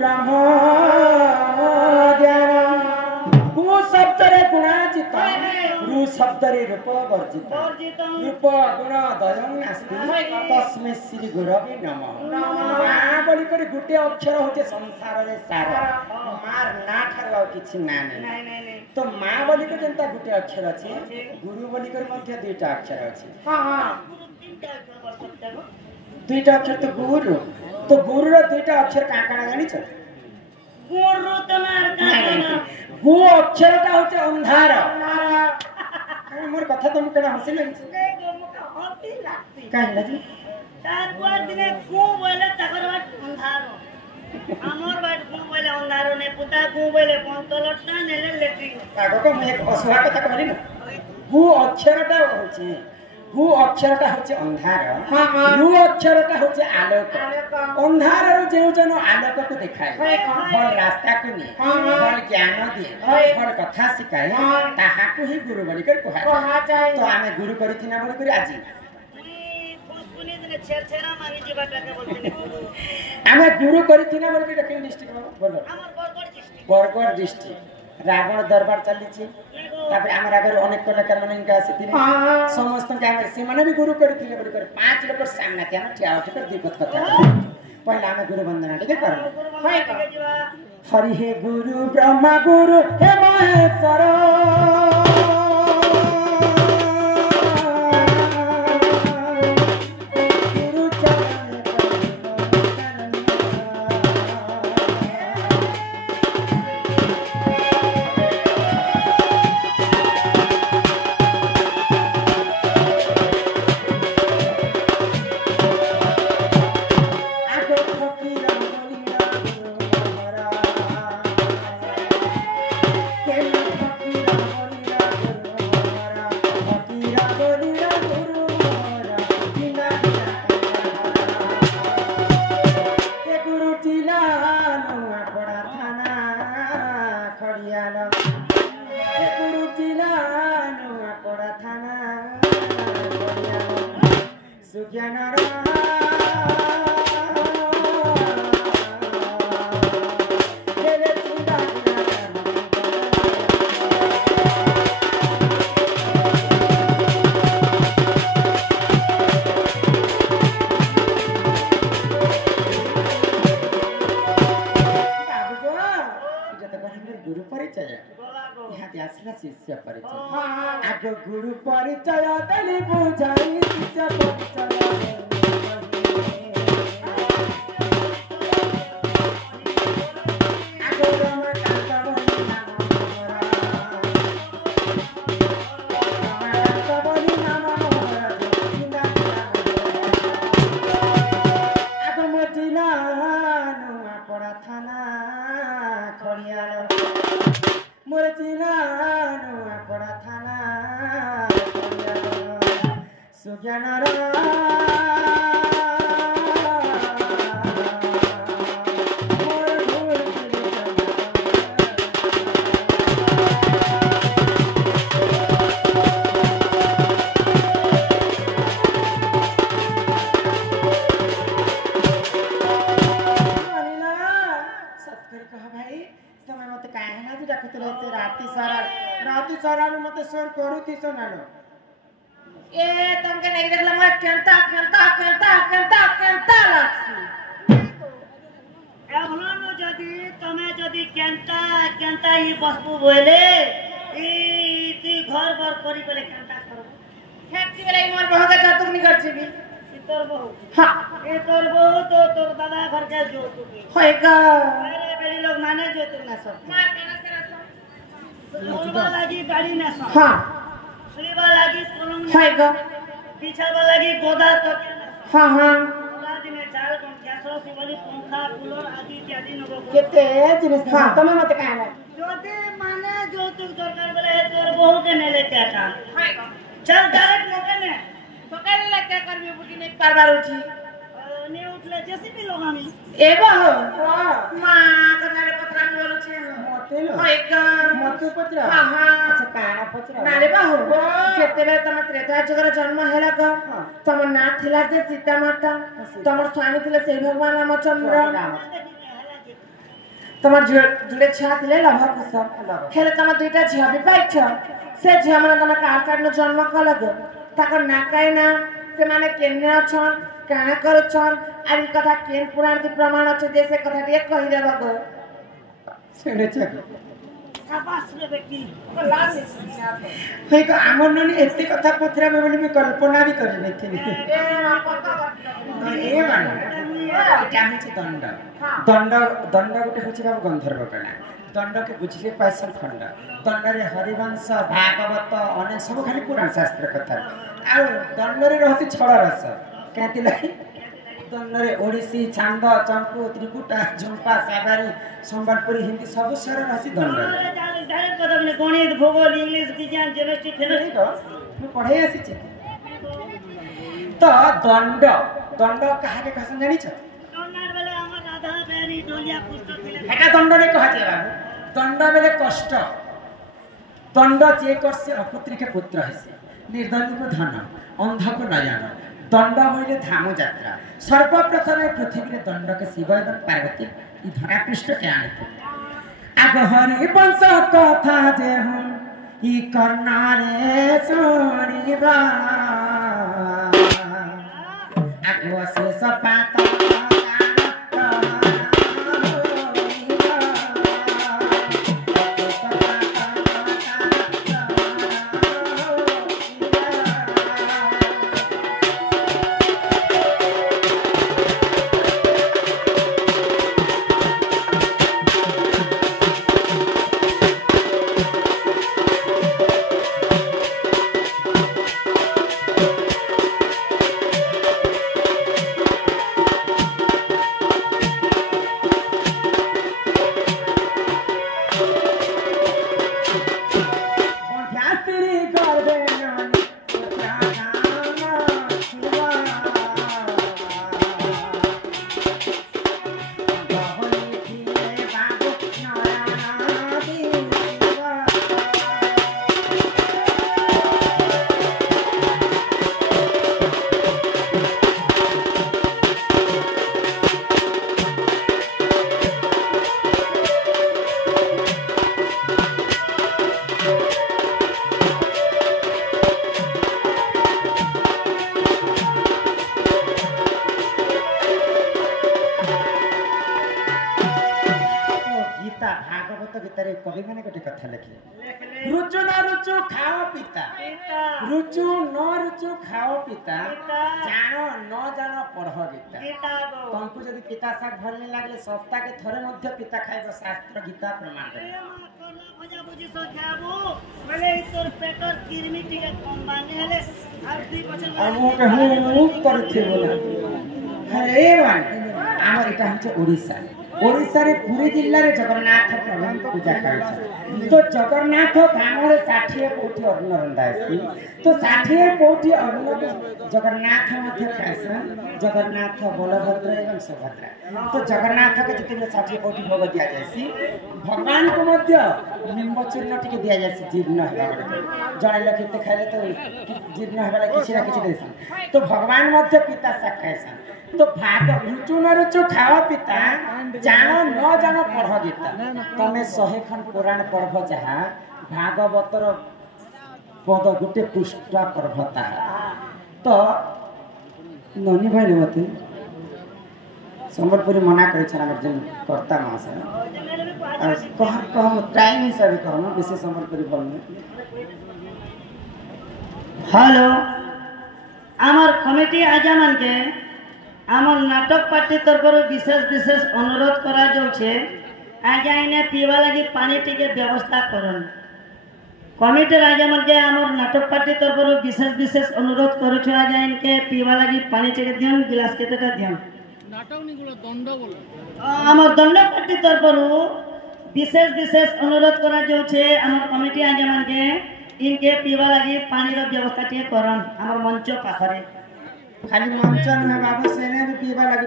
ब्रह्म ज्ञान गु शब्द रे गुणाजित रु शब्द रे रूप वर्जित रूप गुण दयं नास्ति तस्मै श्री गुरवे नमः मां बोली कर गुटे अक्षर होचे संसार रे सार मार ना ठार आ किछि ना नहीं तो मां बोली कर जनता गुटे अक्षर अछि गुरु बोली कर मध्य दुईटा अक्षर अछि हां हां दुईटा अक्षर तो गुरु रो दुईटा अक्षर का काना जानि छ गुरु तमार का गु अक्षर ता होचे अंधार मोर कथा तुम केना हसी लगछ हसी लागती काहे लागी तार बुआ दिने गु बोले तकर बाद अंधार हमर बात गु बोले अंधार ने पुता गु बोले पंतलटा नेले लेट्रिन कागो को मैं एक असुहा कथा कहली न गु अक्षरटा होची गु अक्षरटा होचे अंधार रु अक्षरटा होचे आलोक अंधार रो जेउ जनो आलोक को देखाय भल रास्ता को नि भल ज्ञान दिए भल कथा सिखाय ताहा को ही गुरु बनि कर कहा जाय तो आमे गुरु करिथिना बोल कर आजी पुष्पुनी दिने छेरछेरा मांगी जेबाटा के बोलथिनी आमे गुरु करिथिना बोल के केन डिस्ट्रिक्ट बोलो हमर बरगढ़ डिस्ट्रिक्ट रावण दरबार चली छी तापर हमर आगर अनेक कलाकार माने इनका आसीथिले समस्त के आगर से माने भी गुरु करथिले बोल कर पांच लोग सामने के हम ठिया होके कर दीपत कथा पहला हमें गुरु वंदना ठीक कर हरि हे गुरु ब्रह्मा गुरु हे महेश्वर शिष्य परिचय आग गुरु परिचय तली बुझाई शिष्य परिचय आग रम कांतबली नाम मोरा जिंदा आग मजिला नुआ पड़ा थाना खड़ियाल मोर जिला पड़ा थाना सुज्ञानर राती सारा मते सर करू तीस नानो ए तुमके नहीं देखला मैं केंता लागसी एभलानो जदी तमे जदी केंता ही बसबू बोले ई ती घर बर करी बोले केंता करू फैक्ट्री वाला मोर बहगा जातुक नहीं करछिबी तोर बहु हां ए तोर बहु तो तोर दादा घर के जोतुक होएगा अरे बेली लोग माने जोतुक ना सब मार केना से सुलवा लागी गाड़ी ना सब हां सुलवा लागी पलंग होएगा पीछा लागी गोदा तो हां हां गोदा दिने चाल कोन गैसो सिवली पंखा कूलर आदि इत्यादि नको केते जिनिस हां तमे मते कहला जोते माने जोतुक दरकार बोले तोर बहु के ने लेके आता होएगा चल डायरेक्ट मौके ने पकड़ ले क्या करबी बुटी ने परबार उठी ने उठले जेसीबी लोग हमी एबा हो मां कनारे पत्रा बोलु छे मते लो होएगा मते पत्रा हां हां अच्छा काना पत्रा नाले बा हो केतेबे तम त्रेता जगर जन्म हेला क तम ना थिला जे सीता माता तमर स्वामी थिले से भगवान रामचंद्र তোমার জুড়ে ঝিয়া দিলে লভ কুশ হেলে তোমার দুইটা ঝিয়া বি পাইছ সে ঝিয়া মানে তুমি কার সাইডে জন্ম কলে গো তাকর না কাই না ସେମାନେ କେନେ ଅଛନ୍ କାଣା କରୁଛନ୍ ଆରି କଥା କେନ୍ ପୁରାଣ ପ୍ରମାଣ ଅଛି ଯେ ସେ କଥା ଟିକେ କହିଦେବା ଗो ଶୁଣୁଛ ସାବାସରେ ବେଟି ହେଇ କ ଆମର ନନି ଏତେ କଥା ପଚରାବେ ବୋଲି ମୁଁ କଳ୍ପନା ବି କରି ନଥିଲି ଏ ମାନେ এটা হচ্ছে দণ্ড দণ্ড দণ্ড গোটে হচ্ছে বাবু গন্ধর্ব কলা দণ্ডকে বুঝিলে পাইছন খণ্ড দণ্ডরে হরিবংশ ভাগবত অনেক সব খালি পুরাণ শাস্ত্র কথা ଆଉ ଦଣ୍ଡରେ ରହୁଛି ଛଳ ରସ କାହିଁକି ଲାଗି ଦଣ୍ଡରେ ଓଡ଼ିଶୀ ଛାନ୍ଦ ଚମ୍ପୁ ତ୍ରିକୁଟା ଝୁମ୍ପା ସାବାରୀ ସମ୍ବଲପୁରୀ ହିନ୍ଦୀ ସବୁ ସ୍ୱର ରହୁଛି ଦଣ୍ଡରେ ଗଣିତ ଭୂଗୋଳ ଇଂଲିଶ ବିଜ୍ଞାନ ଜେନେଷ୍ଟ୍ରି ଫେଲୋସିପ ମୁଁ ପଢ଼େଇ ଆସିଛି ତ ଦଣ୍ଡ ଦଣ୍ଡ କାହାକେ କହସନ୍ ଜାଣିଛ এটা দণ্ডরে কহাছে বাবু দণ্ড বেলে কষ্ট দণ্ড যে করছে অপুত্রিকে পুত্র হেসে निर्धनी धन अंधा को नयन दंड बोले धाम यात्रा सर्वप्रथम पृथ्वी में दंड के शिव एवं पार्वती धरा पृष्ठ के आने आग हरि वंश कथा जे हूँ ई कर्णारे सुनिबा आग शेष पाता कवि मैंने गोटे कथा लिखले रुचु न रुचु खाओ पिता रुचु न रुचु खाओ पिता जानो न जानो पढ़ गीता तुमको यदि पिता शाक भल नहीं लागले सप्ताह के थरे मध्य पिता खाइबो शास्त्र गीता प्रमाण करे मजा बुझी सो खाबो बोले तोर पेटर किरमिटी के कंबाने हेले और 2 बछल आ मु कहू करथे बोला अरे मान हमर इटा हचे ओडिसा ओडिशा रे पुरी जिल्ला रे जगन्नाथ प्रभु पूजा करछ तो जगन्नाथ गाम रे 60 कोठी अन्न रंदायसी तो 60 कोठी अन्न जगन्नाथ मध्य खासन जगन्नाथ बलभद्र एवं सुभद्रा तो जगन्नाथ के जते 60 कोठी भोग दिया जायसी भगवान को मध्य निम्ब चूर्ण टिके दिया जायसी जीर्ण हेबा जणे लोक केते खाइले तो जीर्ण हेबा किछि ना किछि देसन तो भगवान मध्य पिता शाक खाइसन तो भाग रुचु न रुचु खाओ पिता जानो न जानो पढ़ गीता तमे 100 खन पुराण पढ़ब जहा भागवतर पद गुटे पृष्ठ पढ़ता तो ननी भाई मते संबलपुरी मना करे छ हमर जन कर्ता महाशय कह टाइम हिसाब कह विशेष संबलपुरी बोलने हेलो आमर कमिटी आजा मान के आमर नाटक पार्टी तरफ विशेष विशेष अनुरोध करा जाउछे आजा इने पीवा लगी पानी टिके व्यवस्था करन कमिटी आजा मन के आमर नाटक पार्टी तरफ विशेष विशेष अनुरोध करूछु आजा इनके पीवा लगी पानी टिके दियन गिलास केतेटा दियन नाटक निगुलो दंड बोला आमर दंड पार्टी तरफ विशेष विशेष अनुरोध करा जाउछे आमर कमिटी आजा मन के इनके पीवा लगी पानी रो व्यवस्था टिके करन आमर मंच पाखरे खाली मंच न बाबू सेने भी पीवा लगी